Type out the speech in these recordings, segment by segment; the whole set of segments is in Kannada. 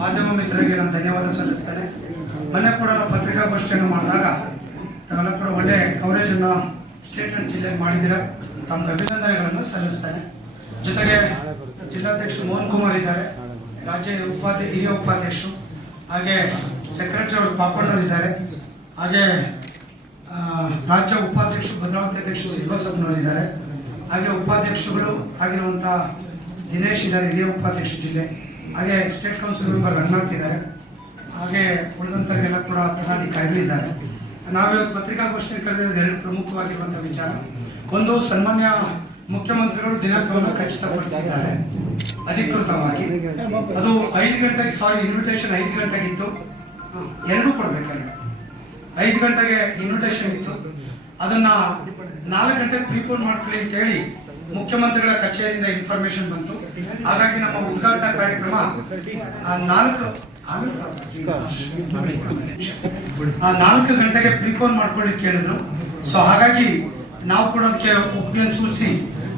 ಮಾಧ್ಯಮ ಮಿತ್ರರಿಗೆ ನಾನು ಧನ್ಯವಾದ ಸಲ್ಲಿಸ್ತೇನೆ. ಮೊನ್ನೆ ಕೂಡ ನಾವು ಪತ್ರಿಕಾಗೋಷ್ಠಿಯನ್ನು ಮಾಡಿದಾಗ ತಾವೆಲ್ಲ ಕೂಡ ಒಳ್ಳೆ ಕವರೇಜ್ ಅನ್ನ ಸ್ಟೇಟ್ ಅಂಡ್ ಜಿಲ್ಲೆ ಮಾಡಿದ್ದೀರಾ. ತಮ್ಗೆ ಅಭಿನಂದನೆಗಳನ್ನು ಸಲ್ಲಿಸ್ತೇನೆ. ಜೊತೆಗೆ ಜಿಲ್ಲಾಧ್ಯಕ್ಷ ಮೋಹನ್ ಕುಮಾರ್ ಇದ್ದಾರೆ. ರಾಜ್ಯ ಉಪಾಧ್ಯ, ಹಿರಿಯ ಉಪಾಧ್ಯಕ್ಷರು. ಹಾಗೆ ಸೆಕ್ರೆಟರಿ ಅವರು ಪಾಪಣ್ಣವರಿದ್ದಾರೆ ಹಾಗೆ ರಾಜ್ಯ ಉಪಾಧ್ಯಕ್ಷರು, ಭದ್ರಾವತಿ ಅಧ್ಯಕ್ಷರು ಸಿಲ್ವಸಪ್ಪನವರಿದ್ದಾರೆ ಹಾಗೆ ಉಪಾಧ್ಯಕ್ಷರುಗಳು ಆಗಿರುವಂಥ ದಿನೇಶ್ ಇದ್ದಾರೆ, ಹಿರಿಯ ಉಪಾಧ್ಯಕ್ಷ ಜಿಲ್ಲೆ. ಹಾಗೆ ಸ್ಟೇಟ್ ಕೌನ್ಸಿಲ್ ಮೆಂಬರ್ ರಂಗನಾಥ್ ಇದ್ದಾರೆ. ಹಾಗೆ ಉಳಿದಂಥವ್ರಿಗೆಲ್ಲ ಕೂಡ ಪದಾಧಿಕಾರಿಗಳು ಇದ್ದಾರೆ. ನಾವಿವತ್ತು ಪತ್ರಿಕಾಗೋಷ್ಠಿ ಕರೆದಿರೋದು ಎರಡು ಪ್ರಮುಖವಾಗಿರುವಂಥ ವಿಚಾರ. ಒಂದು, ಸನ್ಮಾನ್ಯ ಮುಖ್ಯಮಂತ್ರಿಗಳು ದಿನಾಂಕವನ್ನು ಖಚಿತಪಡಿಸಿದ್ದಾರೆ. ಅಧಿಕೃತವಾಗಿ. ಅದು ಐದು ಗಂಟೆಗೆ ಸಾರಿ ಇನ್ವಿಟೇಷನ್ ಐದು ಗಂಟೆಗಿತ್ತು. ಎರಡೂ ಕೊಡ್ಬೇಕಾದ್ರೆ ಐದು ಗಂಟೆಗೆ ಇನ್ವಿಟೇಷನ್ ಇತ್ತು. ಅದನ್ನ ನಾಲ್ಕು ಗಂಟೆಗೆ ಪ್ರಿಪೋನ್ ಮಾಡ್ಕೊಳ್ಳಿ ಅಂತ ಹೇಳಿ ಮುಖ್ಯಮಂತ್ರಿಗಳ ಕಚೇರಿಯಿಂದ ಇನ್ಫಾರ್ಮೇಶನ್ ಬಂತು. ಹಾಗಾಗಿ ನಮ್ಮ ಉದ್ಘಾಟನಾ ಕಾರ್ಯಕ್ರಮ ನಾಲ್ಕು ನಾಲ್ಕು ಗಂಟೆಗೆ ಪ್ರಿಪೋನ್ ಮಾಡ್ಕೊಳ್ಳಿ ಕೇಳಿದ್ರು ಸೊ ಹಾಗಾಗಿ ನಾವು ಕೂಡ ಅದಕ್ಕೆ ಸೂಚಿಸಿ,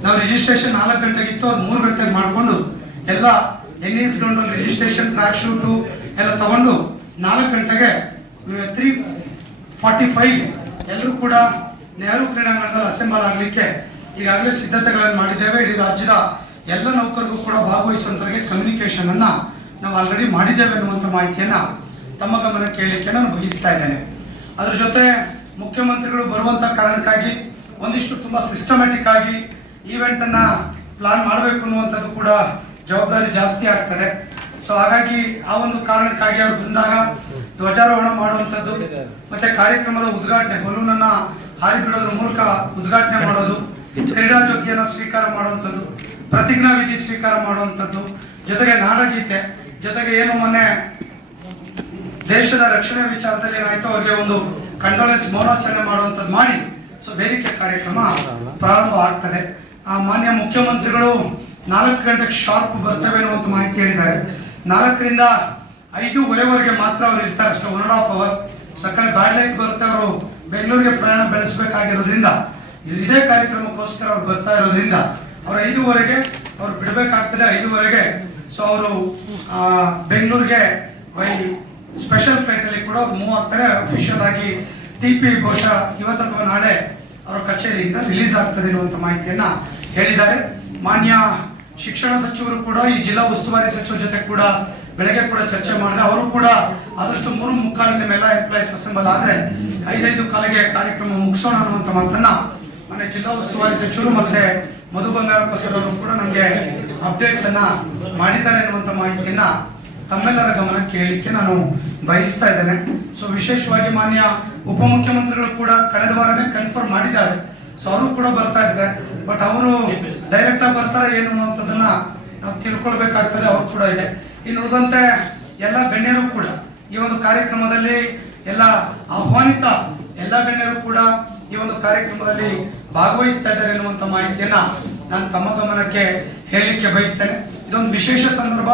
ನಾವು ರಿಜಿಸ್ಟ್ರೇಷನ್ ನಾಲ್ಕು ಗಂಟೆಗೆ ಇತ್ತು, ಅದು ಮೂರು ಗಂಟೆಗೆ ಮಾಡಿಕೊಂಡು ಎಲ್ಲ ಎನ್ ರಿಜಿಸ್ಟ್ರೇಷನ್ ಟ್ರ್ಯಾಕ್ ಶೂಟು ಎಲ್ಲ ತಗೊಂಡು ನಾಲ್ಕು ಗಂಟೆಗೆ ತ್ರೀ ಫಾರ್ಟಿ ಫೈವ್ ಎಲ್ಲರೂ ಕೂಡ ನೆಹರು ಕ್ರೀಡಾಂಗಣದಲ್ಲಿ ಅಸೆಂಬಲ್ ಆಗಲಿಕ್ಕೆ ಈಗಾಗಲೇ ಸಿದ್ಧತೆಗಳನ್ನು ಮಾಡಿದ್ದೇವೆ. ಇಡೀ ರಾಜ್ಯದ ಎಲ್ಲ ನೌಕರಿಗೂ ಕೂಡ ಭಾಗವಹಿಸುವಂತವರಿಗೆ ಕಮ್ಯುನಿಕೇಶನ್ ಅನ್ನ ನಾವು ಆಲ್ರೆಡಿ ಮಾಡಿದ್ದೇವೆ ಅನ್ನುವಂಥ ಮಾಹಿತಿಯನ್ನ ತಮ್ಮ ಗಮನಕ್ಕೆ ಕೇಳಲಿಕ್ಕೆ ನಾನು ಬಯಸ್ತಾ ಇದ್ದೇನೆ. ಅದರ ಜೊತೆ ಮುಖ್ಯಮಂತ್ರಿಗಳು ಬರುವಂತ ಕಾರಣಕ್ಕಾಗಿ ಒಂದಿಷ್ಟು ತುಂಬಾ ಸಿಸ್ಟಮ್ಯಾಟಿಕ್ ಆಗಿ ಈವೆಂಟ್ ಅನ್ನ ಪ್ಲಾನ್ ಮಾಡಬೇಕು ಅನ್ನುವಂಥದ್ದು ಕೂಡ ಜವಾಬ್ದಾರಿ ಜಾಸ್ತಿ ಆಗ್ತದೆ. ಸೊ ಹಾಗಾಗಿ ಆ ಒಂದು ಕಾರಣಕ್ಕಾಗಿ ಅವರು ಬಂದಾಗ ಧ್ವಜಾರೋಹಣ ಮಾಡುವಂಥದ್ದು, ಮತ್ತೆ ಕಾರ್ಯಕ್ರಮದ ಉದ್ಘಾಟನೆ ಬಲೂನನ್ನ ಹಾರಿ ಬಿಡೋದ್ರ ಮೂಲಕ ಉದ್ಘಾಟನೆ ಮಾಡೋದು ಕ್ರೀಡಾ ಜೋಗಿಯನ್ನ ಸ್ವೀಕಾರ ಮಾಡುವಂಥದ್ದು ಪ್ರತಿಜ್ಞಾ ವಿಧಿ ಸ್ವೀಕಾರ ಮಾಡುವಂಥದ್ದು, ಜೊತೆಗೆ ನಾಡಗೀತೆ, ಜೊತೆಗೆ ಏನು ಮೊನ್ನೆ ದೇಶದ ರಕ್ಷಣೆ ವಿಚಾರದಲ್ಲಿ ಏನಾಯ್ತು ಅವರಿಗೆ ಒಂದು ಕಂಡೋಲೆನ್ಸ್ ಮೌನಾಚರಣೆ ಮಾಡುವಂಥದ್ದು ಮಾಡಿ, ಸೊ ವೇದಿಕೆ ಕಾರ್ಯಕ್ರಮ ಪ್ರಾರಂಭ ಆಗ್ತದೆ. ಆ ಮಾನ್ಯ ಮುಖ್ಯಮಂತ್ರಿಗಳು ನಾಲ್ಕು ಗಂಟೆಗೆ ಶಾರ್ಪ್ ಬರ್ತವೆ ಅನ್ನುವಂತ ಮಾಹಿತಿ ಹೇಳಿದ್ದಾರೆ. ನಾಲ್ಕರಿಂದ ಐದೂವರೆವರೆಗೆ ಮಾತ್ರ ಅವರು ಇರ್ತಾರೆ, ಅಷ್ಟೇ ಒನ್ ಅಂಡ್ ಹಾಫ್ ಅವರ್ ಸಕ್ಕರೆ ಬ್ಯಾಡ್ ಲೈಟ್ ಬರುತ್ತೆ, ಅವರು ಬೆಂಗಳೂರಿಗೆ ಪ್ರಯಾಣ ಬೆಳೆಸಬೇಕಾಗಿರೋದ್ರಿಂದ ಇದೇ ಕಾರ್ಯಕ್ರಮಕ್ಕೋಸ್ಕರ ಅವ್ರು ಬರ್ತಾ ಇರೋದ್ರಿಂದ ಅವ್ರು ಐದುವರೆಗೆ ಅವ್ರು ಬಿಡಬೇಕಾಗ್ತದೆ, ಐದುವರೆಗೆ. ಸೊ ಅವರು ಬೆಂಗಳೂರಿಗೆ ವೈ ಸ್ಪೆಷಲ್ ಫ್ಲೈಟ್ ಅಲ್ಲಿ ಕೂಡ ಮೂವ್ ಆಗ್ತಾರೆ ಅಫಿಷಿಯಲ್ ಆಗಿ ಟಿ ಪಿ ಬಹುಶಃ ಇವತ್ತು ಅಥವಾ ನಾಳೆ ಅವರ ಕಚೇರಿಯಿಂದ ರಿಲೀಸ್ ಆಗ್ತದೆ ಅನ್ನುವಂಥ ಮಾಹಿತಿಯನ್ನ ಹೇಳಿದ್ದಾರೆ. ಮಾನ್ಯ ಶಿಕ್ಷಣ ಸಚಿವರು ಕೂಡ, ಈ ಜಿಲ್ಲಾ ಉಸ್ತುವಾರಿ ಸಚಿವರ ಜೊತೆ ಕೂಡ ಬೆಳಗ್ಗೆ ಕೂಡ ಚರ್ಚೆ ಮಾಡಿದೆ. ಅವರು ಕೂಡ ಆದಷ್ಟು ಮೂರು ಮುಕ್ಕಾಲಿನ ಮೇಲೆ ಎಂಪ್ಲಾಯೀಸ್ ಅಸೆಂಬಲ್ ಆದ್ರೆ ಐದೈದು ಕಾಲಿಗೆ ಕಾರ್ಯಕ್ರಮ ಮುಗಿಸೋಣ ಅನ್ನುವಂಥ ಮಾತನ್ನ ಮನೆ ಜಿಲ್ಲಾ ಉಸ್ತುವಾರಿ ಸಚಿವರು ಮತ್ತೆ ಮಧು ಬಂಗಾರಪ್ಪ ಸರ್ ಕೂಡ ನಮಗೆ ಅಪ್ಡೇಟ್ಸ್ ಅನ್ನ ಮಾಡಿದ್ದಾರೆ ಅನ್ನುವಂಥ ಮಾಹಿತಿಯನ್ನ ತಮ್ಮೆಲ್ಲರ ಗಮನಕ್ಕೆ ಕೇಳಲಿಕ್ಕೆ ನಾನು ಬಯಸ್ತಾ ಇದ್ದೇನೆ. ಸೊ ವಿಶೇಷವಾಗಿ ಮಾನ್ಯ ಉಪಮುಖ್ಯಮಂತ್ರಿಗಳು ಕೂಡ ಕಳೆದ ವಾರನೇ ಕನ್ಫರ್ಮ್ ಮಾಡಿದ್ದಾರೆ. ಸೊ ಅವರು ಕೂಡ ಬರ್ತಾ ಇದ್ದಾರೆ. ಬಟ್ ಅವರು ಡೈರೆಕ್ಟ್ ಆಗಿ ಬರ್ತಾರೆ ಏನು ಅನ್ನುವಂಥದ್ದನ್ನ ನಾವು ತಿಳ್ಕೊಳ್ಬೇಕಾಗ್ತದೆ. ಅವ್ರು ಕೂಡ ಇದೆ. ಇನ್ನು ಉಳಿದಂತೆ ಎಲ್ಲ ಗಣ್ಯರು ಕೂಡ ಈ ಒಂದು ಕಾರ್ಯಕ್ರಮದಲ್ಲಿ ಎಲ್ಲ ಆಹ್ವಾನಿತ ಎಲ್ಲ ಗಣ್ಯರು ಕೂಡ ಈ ಒಂದು ಕಾರ್ಯಕ್ರಮದಲ್ಲಿ ಭಾಗವಹಿಸ್ತಾ ಇದ್ದಾರೆ ಎನ್ನುವಂತ ಮಾಹಿತಿಯನ್ನ ನಾನು ತಮ್ಮ ಗಮನಕ್ಕೆ ಹೇಳಲಿಕ್ಕೆ ಬಯಸ್ತೇನೆ. ಇದೊಂದು ವಿಶೇಷ ಸಂದರ್ಭ.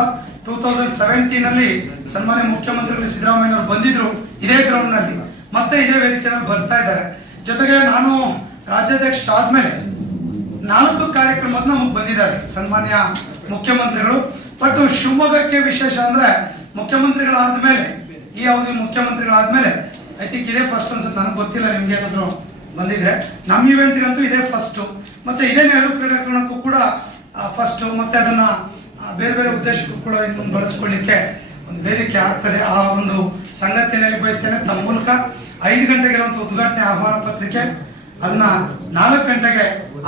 ಟೂ ತೌಸಂಡ್ ಸೆವೆಂಟೀನ್ ಅಲ್ಲಿ ಸನ್ಮಾನ್ಯ ಮುಖ್ಯಮಂತ್ರಿಗಳು ಸಿದ್ದರಾಮಯ್ಯ ಅವರು ಬಂದಿದ್ರು ಇದೇ ಗ್ರೌಂಡ್ನಲ್ಲಿ. ಮತ್ತೆ ಇದೇ ವೇದಿಕೆಯಲ್ಲಿ ಬರ್ತಾ ಇದ್ದಾರೆ. ಜೊತೆಗೆ ನಾನು ರಾಜ್ಯಾಧ್ಯಕ್ಷ ಆದ್ಮೇಲೆ ನಾಲ್ಕು ಕಾರ್ಯಕ್ರಮದ ನಮಗೆ ಬಂದಿದ್ದಾರೆ ಸನ್ಮಾನ್ಯ ಮುಖ್ಯಮಂತ್ರಿಗಳು. ಬಟ್ ಶಿವಮೊಗ್ಗಕ್ಕೆ ವಿಶೇಷ ಅಂದ್ರೆ ಮುಖ್ಯಮಂತ್ರಿಗಳಾದ್ಮೇಲೆ, ಈ ಅವಧಿ ಮುಖ್ಯಮಂತ್ರಿಗಳಾದ್ಮೇಲೆ ಐ ಥಿಂಕ್ ಇದೇ ಫಸ್ಟ್ ಅನ್ಸುತ್ತೆ. ನನಗೆ ಗೊತ್ತಿಲ್ಲ ನಿಮ್ಗೆ ಏನಾದ್ರು ಬಂದಿದ್ರೆ ನಮ್ಮ ಇವೆಂಟ್ಗಂತೂ ಇದೇ ಫಸ್ಟ್ ಮತ್ತೆ ಇದೇ ನೆಹರು ಕೂಡ ಫಸ್ಟ್ ಮತ್ತೆ ಅದನ್ನ ಬೇರೆ ಬೇರೆ ಉದ್ದೇಶಕ್ಕೂ ಕೂಡ ಇನ್ನೊಂದು ಬಳಸ್ಕೊಳ್ಳಿಕ್ಕೆ ಒಂದು ವೇದಿಕೆ ಆಗ್ತದೆ. ಆ ಒಂದು ಸಂಗತಿಯಲ್ಲಿ ಬಯಸ್ತೇನೆ ತಮ್ಮ ಮೂಲಕ ಐದು ಗಂಟೆಗೆ ಇರುವಂತಹ ಉದ್ಘಾಟನೆ ಆಹ್ವಾನ ಪತ್ರಿಕೆ, ಅದನ್ನ ನಾಲ್ಕು ಗಂಟೆಗೆ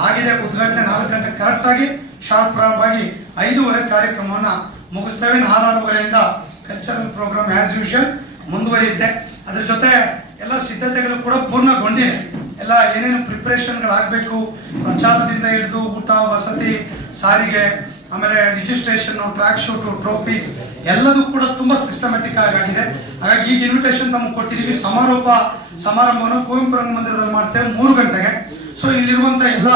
ಆಗಿದೆ. ಉದ್ಘಾಟನೆ ನಾಲ್ಕು ಗಂಟೆ ಕರೆಕ್ಟ್ ಆಗಿ, ಶಾರ್ಪ್ ಪ್ರಾರಂಭ ಆಗಿ ಐದೂವರೆ ಕಾರ್ಯಕ್ರಮವನ್ನು ಮುಗಿಸ್ತೇವೆ. ಆರೂವರೆಯಿಂದ ಕಲ್ಚರಲ್ ಪ್ರೋಗ್ರಾಮ್ ಆಸ್ ಯೂಶಲ್ ಮುಂದುವರಿಯುತ್ತೆ. ಅದರ ಜೊತೆ ಎಲ್ಲ ಸಿದ್ಧತೆಗಳು ಕೂಡ ಪೂರ್ಣಗೊಂಡಿದೆ. ಎಲ್ಲ ಏನೇನು ಪ್ರಿಪ್ರೇಷನ್ಗಳಾಗಬೇಕು, ಪ್ರಚಾರದಿಂದ ಹಿಡಿದು ಊಟ, ವಸತಿ, ಸಾರಿಗೆ, ಆಮೇಲೆ ರಿಜಿಸ್ಟ್ರೇಷನ್ ಟ್ರ್ಯಾಕ್ ಶೂಟು ಟ್ರೋಫೀಸ್ ಎಲ್ಲದೂ ಕೂಡ ತುಂಬಾ ಸಿಸ್ಟಮೆಟಿಕ್ ಆಗಿದೆ. ಹಾಗಾಗಿ ಈಗ ಇನ್ವಿಟೇಷನ್ ತಮಗೆ ಕೊಟ್ಟಿದ್ದೀವಿ ಸಮಾರೋಪ, ಸಮಾರಂಭವನ್ನು ಕುವೆಂಪು ರಂಗಮಂದಿರದಲ್ಲಿ ಮಾಡ್ತೇವೆ ಮೂರು ಗಂಟೆಗೆ. ಸೊ ಇಲ್ಲಿರುವಂತ ಎಲ್ಲ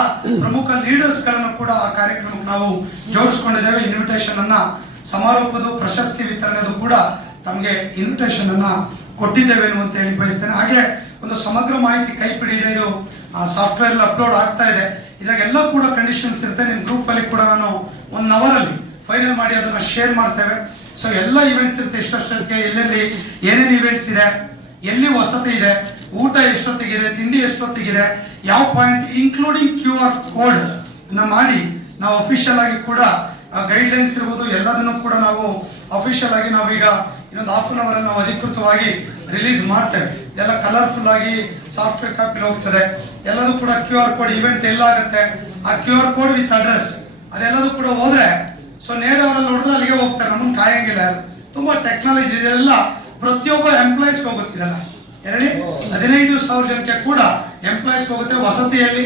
ಪ್ರಮುಖ ಲೀಡರ್ಸ್ಗಳನ್ನು ಕೂಡ ಆ ಕಾರ್ಯಕ್ರಮಕ್ಕೆ ನಾವು ಜೋಡಿಸ್ಕೊಂಡಿದ್ದೇವೆ. ಇನ್ವಿಟೇಷನ್ ಅನ್ನ ಸಮಾರೋಪದ ಪ್ರಶಸ್ತಿ ವಿತರಣೆದು ಕೂಡ ತಮಗೆ ಇನ್ವಿಟೇಷನ್ ಅನ್ನ ಕೊಟ್ಟಿದ್ದೇವೆ ಅನ್ನುವಂತ ಹೇಳಿ ಬಯಸ್ತೇನೆ. ಹಾಗೆ ಒಂದು ಸಮಗ್ರ ಮಾಹಿತಿ ಕೈಪಿಡಿ ಇದೆ ಇದು ಸಾಫ್ಟ್ವೇರ್ ಅಪ್ಲೋಡ್ ಆಗ್ತಾ ಇದೆ. ಇದ್ರಾಗೆಲ್ಲ ಕೂಡ ಕಂಡೀಷನ್ಸ್ ಇರುತ್ತೆ ನಿಮ್ಮ ಗ್ರೂಪ್ ಅಲ್ಲಿ ಕೂಡ ನಾನು ಒನ್ ಅವರಲ್ಲಿ ಫೈನಲ್ ಮಾಡಿ ಅದನ್ನ ಶೇರ್ ಮಾಡ್ತೇವೆ. ಸೊ ಎಲ್ಲ ಇವೆಂಟ್ಸ್ ಇರುತ್ತೆ ಎಷ್ಟೊತ್ತಿಗೆ ಎಲ್ಲೆಲ್ಲಿ, ಏನೇನು ಇವೆಂಟ್ಸ್ ಇದೆ, ಎಲ್ಲಿ ವಸತಿ ಇದೆ, ಊಟ ಎಷ್ಟೊತ್ತಿಗಿದೆ, ತಿಂಡಿ ಎಷ್ಟೊತ್ತಿಗಿದೆ, ಯಾವ point including Q R code ಮಾಡಿ ನಾವು ಅಫಿಷಿಯಲ್ ಆಗಿ ಕೂಡ ಗೈಡ್ ಲೈನ್ಸ್ ಇರ್ಬೋದು, ಎಲ್ಲದನ್ನು ಕೂಡ ನಾವು ಅಫಿಷಿಯಲ್ ಆಗಿ ನಾವೀಗ ಇನ್ನೊಂದು ಹಾಫ್ ಅನ್ ಅವರ್ ನಾವು ಅಧಿಕೃತವಾಗಿ ರಿಲೀಸ್ ಮಾಡ್ತೇವೆ. ಎಲ್ಲ ಕಲರ್ಫುಲ್ ಆಗಿ ಸಾಫ್ಟ್ವೇರ್ ಕಾಪಿ ಹೋಗ್ತದೆ. ಎಲ್ಲದೂ ಕೂಡ ಕ್ಯೂ ಆರ್ ಕೋಡ್ ಇವೆಂಟ್ ಎಲ್ಲಾಗುತ್ತೆ ಆ Q R code with address ಅದೆಲ್ಲದೂ ಕೂಡ ಹೋದ್ರೆ ಸೊ ನೇರ ಅವರಲ್ಲಿ ನೋಡಿದ್ರೆ ಅಲ್ಲಿಗೆ ಹೋಗ್ತಾರೆ, ನಮ್ಮನ್ನು ಕಾಯಂಗಿಲ್ಲ ತುಂಬಾ ಟೆಕ್ನಾಲಜಿ ಇದೆಲ್ಲ ಪ್ರತಿಯೊಬ್ಬ ಎಂಪ್ಲಾಯೀಸ್ ಹೋಗುತ್ತಿದಲ್ಲ ಎರಡು, ಹದಿನೈದು ಸಾವಿರ ಜನಕ್ಕೆ ಕೂಡ ಎಂಪ್ಲಾಯೀಸ್ ಹೋಗುತ್ತೆ ವಸತಿಯಲ್ಲಿ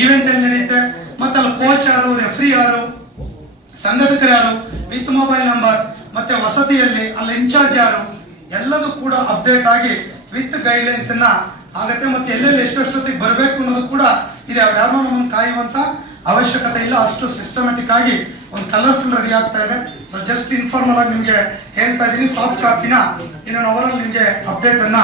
ಈವೆಂಟ್ ಅಲ್ಲಿ ನಡೆಯುತ್ತೆ ಮತ್ತೆ ಅಲ್ಲಿ ಕೋಚ್ ಯಾರು ರೆಫ್ರಿ ಯಾರು, ಸಂಘಟಕರು ಯಾರು ವಿತ್ ಮೊಬೈಲ್ ನಂಬರ್ ಮತ್ತೆ ವಸತಿಯಲ್ಲಿ ಅಲ್ಲಿ ಇನ್ಚಾರ್ಜ್ ಯಾರು? ಎಲ್ಲದೂ ಕೂಡ ಅಪ್ಡೇಟ್ ಆಗಿ ವಿತ್ ಗೈಡ್ಲೈನ್ಸ್ ಅನ್ನ ಆಗತ್ತೆ ಮತ್ತೆ ಎಲ್ಲೆಲ್ಲಿ ಎಷ್ಟೆಷ್ಟೊತ್ತಿಗೆ ಬರಬೇಕು ಅನ್ನೋದು ಕೂಡ ಇದೆ. ಯಾರು ನಮ್ಮನ್ನು ಕಾಯುವಂತ ಅವಶ್ಯಕತೆ ಇಲ್ಲ. ಅಷ್ಟು ಸಿಸ್ಟಮೆಟಿಕ್ ಆಗಿ ಒಂದು ಕಲರ್ಫುಲ್ ರೆಡಿ ಆಗ್ತಾ ಇದೆ. ಸೊ ಜಸ್ಟ್ ಇನ್ಫಾರ್ಮಲ್ ಆಗಿ ನಿಮಗೆ ಹೇಳ್ತಾ ಇದ್ದೀನಿ. ಸಾಫ್ಟ್ ಕಾಪಿನ ಇನ್ನೊಂದು ಅವರಲ್ಲಿ ನಿಮಗೆ ಅಪ್ಡೇಟ್ ಅನ್ನ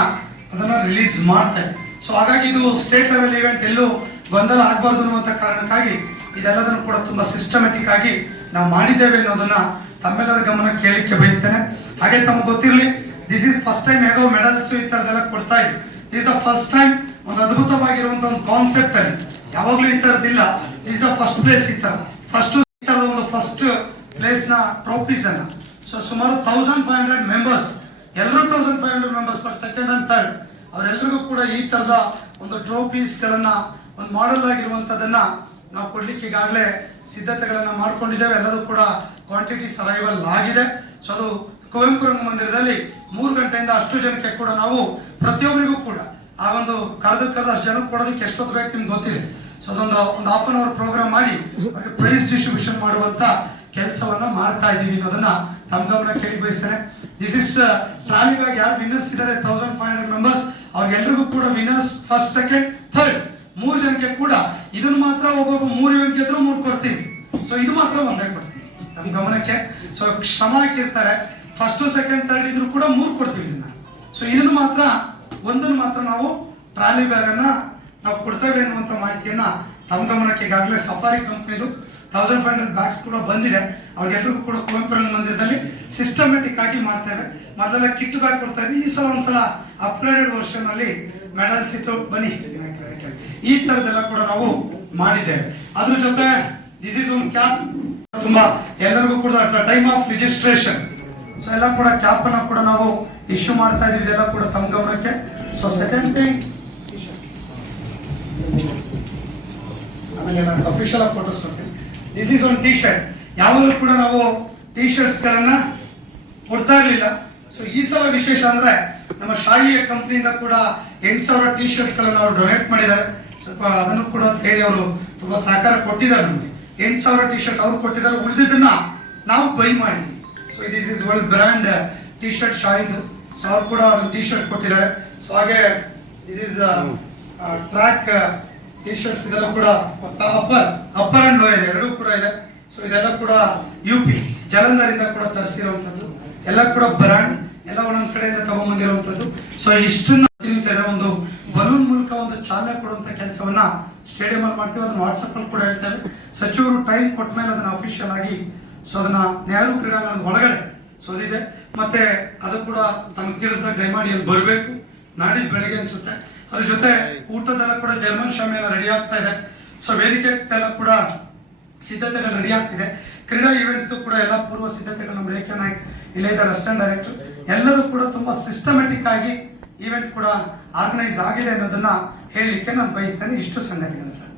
ಅದನ್ನ ರಿಲೀಸ್ ಮಾಡ್ತೇವೆ ಸೊ ಹಾಗಾಗಿ ಇದು ಸ್ಟೇಟ್ ಲೆವೆಲ್ ಇವೆಂಟ್ ಎಲ್ಲೂ ಗೊಂದಲ ಆಗಬಾರ್ದು ಅನ್ನುವಂಥ ಕಾರಣಕ್ಕಾಗಿ ಇದೆಲ್ಲದನ್ನು ಕೂಡ ತುಂಬಾ ಸಿಸ್ಟಮೆಟಿಕ್ ಆಗಿ ನಾವು ಮಾಡಿದ್ದೇವೆ ಅನ್ನೋದನ್ನ ತಮ್ಮೆಲ್ಲರ ಗಮನ ಕೇಳಲಿಕ್ಕೆ ಬಯಸ್ತೇನೆ. ಹಾಗೆ ತಮ್ಗೆ ಗೊತ್ತಿರಲಿ ದಿಸ್ ಇಸ್ ಫಸ್ಟ್ ಟೈಮ್ ಹೇಗೋ ಮೆಡಲ್ಸ್ ಈ ತರದೆಲ್ಲ ಕೊಡ್ತಾ ಇದ್ವಿ ದಿಸ್ ಅ ಫಸ್ಟ್ ಟೈಮ್ ಒಂದು ಅದ್ಭುತವಾಗಿರುವಂತ ಒಂದು ಕಾನ್ಸೆಪ್ಟ್ ಅಲ್ಲಿ. ಯಾವಾಗ್ಲೂ ಈ ತರದಿಲ್ಲ. ದಿಸ್ ದ ಫಸ್ಟ್ ಪ್ಲೇಸ್ ಈ ತರ. ಫಸ್ಟ್ ಈ ತರದ ಒಂದು ಫಸ್ಟ್ ಪ್ಲೇಸ್ನ ಟ್ರೋಫೀಸ್ ಅನ್ನ. ಸೊ ಸುಮಾರು ತೌಸಂಡ್ ಫೈವ್ ಹಂಡ್ರೆಡ್ ಮೆಂಬರ್ಸ್ ಎಲ್ಲರೂ thousand five hundred members for second and third ಅವರೆಲ್ಲರಿಗೂ ಕೂಡ ಈ ತರದ ಒಂದು ಟ್ರೋಫೀಸ್ ಗಳನ್ನ ಒಂದು ಮಾಡಲ್ ಆಗಿರುವಂತದನ್ನ ನಾವು ಕೊಡ್ಲಿಕ್ಕೆ ಈಗಾಗಲೇ ಸಿದ್ಧತೆಗಳನ್ನು ಮಾಡಿಕೊಂಡಿದ್ದೇವೆ. ಎಲ್ಲದೂ ಕೂಡ ಕ್ವಾಂಟಿಟಿ ಅರೈವಲ್ ಆಗಿದೆ. ಸೊ ಅದು ಕುವೆಂಪು ರಂಗಮಂದಿರದಲ್ಲಿ ಮೂರು ಗಂಟೆಯಿಂದ ಅಷ್ಟು ಜನಕ್ಕೆ ಕೂಡ ನಾವು ಪ್ರತಿಯೊಬ್ಬರಿಗೂ ಕೂಡ ಆ ಒಂದು ಅಷ್ಟು ಜನಕ್ಕೆ ಕೊಡೋದಕ್ಕೆ ಎಷ್ಟೊತ್ತು ಬೇಕು ನಿಮ್ಗೆ ಗೊತ್ತಿದೆ. ಸೊ ಅದೊಂದು, ಒಂದು ಹಾಫ್ ಅನ್ ಅವರ್ ಪ್ರೋಗ್ರಾಮ್ ಮಾಡಿ ಅವ್ರಿಗೆ ಪ್ರೈಸ್ ಡಿಸ್ಟ್ರಿಬ್ಯೂಷನ್ ಮಾಡುವಂತ ಕೆಲಸವನ್ನ ಮಾಡ್ತಾ ಇದ್ದೀವಿ ಅನ್ನೋದನ್ನ ತಮ್ಮ ಗಮನ ಕೇಳಿ ಬಯಸ್ತೇನೆ. ದಿಸ್ ಇಸ್ ಟ್ರಾಲಿ ಬ್ಯಾಗ್ ಯಾರು ವಿನ್ನರ್ಸ್ ಇದ್ದಾರೆ ತೌಸಂಡ್ ಫೈವ್ ಹಂಡ್ರೆಡ್ ಮೆಂಬರ್ಸ್ ಅವ್ರಿಗೆಲ್ರಿಗೂ ಕೂಡ ವಿನ್ನರ್ಸ್ ಫಸ್ಟ್ ಸೆಕೆಂಡ್ ಥರ್ಡ್ ಮೂರು ಜನಕ್ಕೆ ಕೂಡ ಇದನ್ನ ಮಾತ್ರ ಒಬ್ಬೊಬ್ಬ ಮೂರು ಜನಕ್ಕೆ ಗೆದ್ರು ಮೂರು ಕೊಡ್ತೀವಿ. ಸೊ ಇದು ಮಾತ್ರ ಒಂದೇ ಕೊಡ್ತೀವಿ. ನಮ್ಮ ಗಮನಕ್ಕೆ ಸೊ ಶ್ರಮ ಹಾಕಿರ್ತಾರೆ ಫಸ್ಟ್ ಸೆಕೆಂಡ್ ಥರ್ಡ್ ಇದ್ರು ಕೂಡ ಮೂರು ಕೊಡ್ತೀವಿ ಇದನ್ನ. ಸೊ ಇದನ್ನು ಮಾತ್ರ, ಒಂದನ್ನು ಮಾತ್ರ ನಾವು ಟ್ರಾಲಿ ಬ್ಯಾಗ್ ಅನ್ನ ನಾವು ಕೊಡ್ತೇವೆ ಅನ್ನುವಂತ ಮಾಹಿತಿಯನ್ನ ತಮ್ಮ ಗಮನಕ್ಕೆ ಈಗಾಗಲೇ ಸಫಾರಿ ಕಂಪ್ನಿದು ತೌಸಂಡ್ ಫೈವ್ ಹಂಡ್ರೆಡ್ ಬ್ಯಾಗ್ಸ್ ಕೂಡ ಬಂದಿದೆ. ಅವ್ರಿಗೆಲ್ಲರಿಗೂ ಕೂಡ ಕುವೆಂಪು ಮಂದಿರದಲ್ಲಿ ಸಿಸ್ಟಮೆಟಿಕ್ ಆಗಿ ಮಾಡ್ತೇವೆ. ಮೊದಲ ಕಿಟ್ ಬ್ಯಾಗ್ ಕೊಡ್ತಾ ಇದ್ವಿ. ಈ ಸಲ ಒಂದ್ಸಲ ಅಪ್ಗ್ರೇಡೆಡ್ ವರ್ಷನ್ ಅಲ್ಲಿ ಮೆಡಲ್ಸ್ ಇತ್ತು ಬನ್ನಿ. ಈ ತರದೆಲ್ಲ ಕೂಡ ನಾವು ಮಾಡಿದ್ದೇವೆ. ಅದ್ರ ಜೊತೆ ದಿಸ್ ಇಸ್ ಒನ್ ಕ್ಯಾಪ್ ತುಂಬಾ ಎಲ್ಲರಿಗೂ ಕೂಡ ಟೈಮ್ ಆಫ್ ರಿಜಿಸ್ಟ್ರೇಷನ್ ಸೊ ಎಲ್ಲ ಕೂಡ ಕ್ಯಾಪ್ ಅನ್ನ ಕೂಡ ನಾವು ಇಶ್ಯೂ ಮಾಡ್ತಾ ಇದೀವಿ ಇದೆಲ್ಲ ಕೂಡ ತಮ್ಮ ಗಮನಕ್ಕೆ. ಸೊ ಸೆಕೆಂಡ್ ಥಿಂಗ್ ಆಮೇಲೆ ಅಫಿಷಿಯಲ್ ಫೋಟೋಸ್ ಕೊಡ್ತೀನಿ this is one T shirt ಯಾವಾಗಲೂ ಕೂಡ ನಾವು ಟಿ ಶರ್ಟ್ಸ್ ಗಳನ್ನ ಕೊಡ್ತಾ ಇರಲಿಲ್ಲ. ಸೊ ಈ ಸಲ ವಿಶೇಷ ಅಂದ್ರೆ ನಮ್ಮ ಶಾಹಿಯ ಕಂಪ್ನಿಯಿಂದ ಕೂಡ ಎಂಟು ಸಾವಿರ ಟಿ ಶರ್ಟ್ ಗಳನ್ನ ಅವರು ಡೊನೇಟ್ ಮಾಡಿದ್ದಾರೆ. ಸ್ವಲ್ಪ ಅದನ್ನು ಕೂಡ ಅಂತ ಹೇಳಿ ಅವರು ತುಂಬಾ ಸಹಕಾರ ಕೊಟ್ಟಿದ್ದಾರೆ ನಮಗೆ. ಎಂಟು ಸಾವಿರ ಟಿ ಶರ್ಟ್ ಅವ್ರು ಕೊಟ್ಟಿದ್ದಾರೆ ಉಳಿದಿದ್ದನ್ನ ನಾವು ಬೈ ಮಾಡಿದ್ವಿ. So this is world brand T shirt Shahid so ಅವ್ರು ಕೂಡ ಅದು ಟಿ ಶರ್ಟ್ ಕೊಟ್ಟಿದ್ದಾರೆ. ಸೊ ಹಾಗೆ is is track T shirts ಇದೆಲ್ಲ ಕೂಡ ಅಪ್ಪರ್ ಅಪ್ಪರ್ ಅಂಡ್ ಲೋಯರ್ ಎರಡೂ ಕೂಡ ಇದೆ. ಸೊ ಇದೆಲ್ಲ ಕೂಡ ಯು ಪಿ ಜಲಂಧರಿಂದ ಕೂಡ ತರಿಸಿರುವಂಥದ್ದು ಎಲ್ಲ ಕೂಡ ಬ್ರ್ಯಾಂಡ್ ಎಲ್ಲ ಒಂದೊಂದ್ ಕಡೆಯಿಂದ ತಗೊಂಡ್ಬಂದಿರುವಂತದ್ದು ಸೊ ಇಷ್ಟನ್ನ ಚಾಲನೆ ಕೊಡುವಂತ ಕೆಲಸವನ್ನ ಸ್ಟೇಡಿಯಂ ಅಲ್ಲಿ ಮಾಡ್ತೀವಿ. ಅದನ್ನ ವಾಟ್ಸ್ಆಪ್ ಅಲ್ಲಿ ಕೂಡ ಹೇಳ್ತೇವೆ ಸಚಿವರು ಟೈಮ್ ಕೊಟ್ಟ ಮೇಲೆ ಅದನ್ನ ಅಫಿಷಿಯಲ್ ಆಗಿ ಸೊ ಅದನ್ನ ನೆಹರು ಕ್ರೀಡಾಂಗಣದ ಒಳಗಡೆ ಸೊ ಅದಿದೆ. ಮತ್ತೆ ಅದು ಕೂಡ ತಮಗೆ ತಿಳಿಸಿದಾಗ ದಯಮಾಡಿ ಅಲ್ಲಿ ಬರಬೇಕು. ನಾಡಿದ್ದು ಬೆಳಗ್ಗೆ ಅನ್ಸುತ್ತೆ. ಅದ್ರ ಜೊತೆ ಊಟದೆಲ್ಲ ಕೂಡ ಜರ್ಮನ್ ಎಲ್ಲ ರೆಡಿ ಆಗ್ತಾ ಇದೆ. ಸೊ ವೇದಿಕೆ ಎಲ್ಲ ಕೂಡ ಸಿದ್ಧತೆಗಳು ರೆಡಿ ಆಗ್ತಿದೆ. ಕ್ರೀಡಾ ಈವೆಂಟ್ಸ್ ಕೂಡ ಎಲ್ಲ ಪೂರ್ವ ಸಿದ್ಧತೆಗಳು ನಮ್ಮ ರೇಖಾ ನಾಯ್ಕ್ ಇಲ್ಲೇ ಅಸಿಸ್ಟೆಂಟ್ ಡೈರೆಕ್ಟರ್ ಎಲ್ಲರೂ ಕೂಡ ತುಂಬಾ ಸಿಸ್ಟಮೆಟಿಕ್ ಆಗಿ ಈವೆಂಟ್ ಕೂಡ ಆರ್ಗನೈಸ್ ಆಗಿದೆ ಅನ್ನೋದನ್ನ ಹೇಳಲಿಕ್ಕೆ ನಾನು ಬಯಸ್ತೇನೆ ಇಷ್ಟು ಸಂಗತಿಗಳು ಸರ್.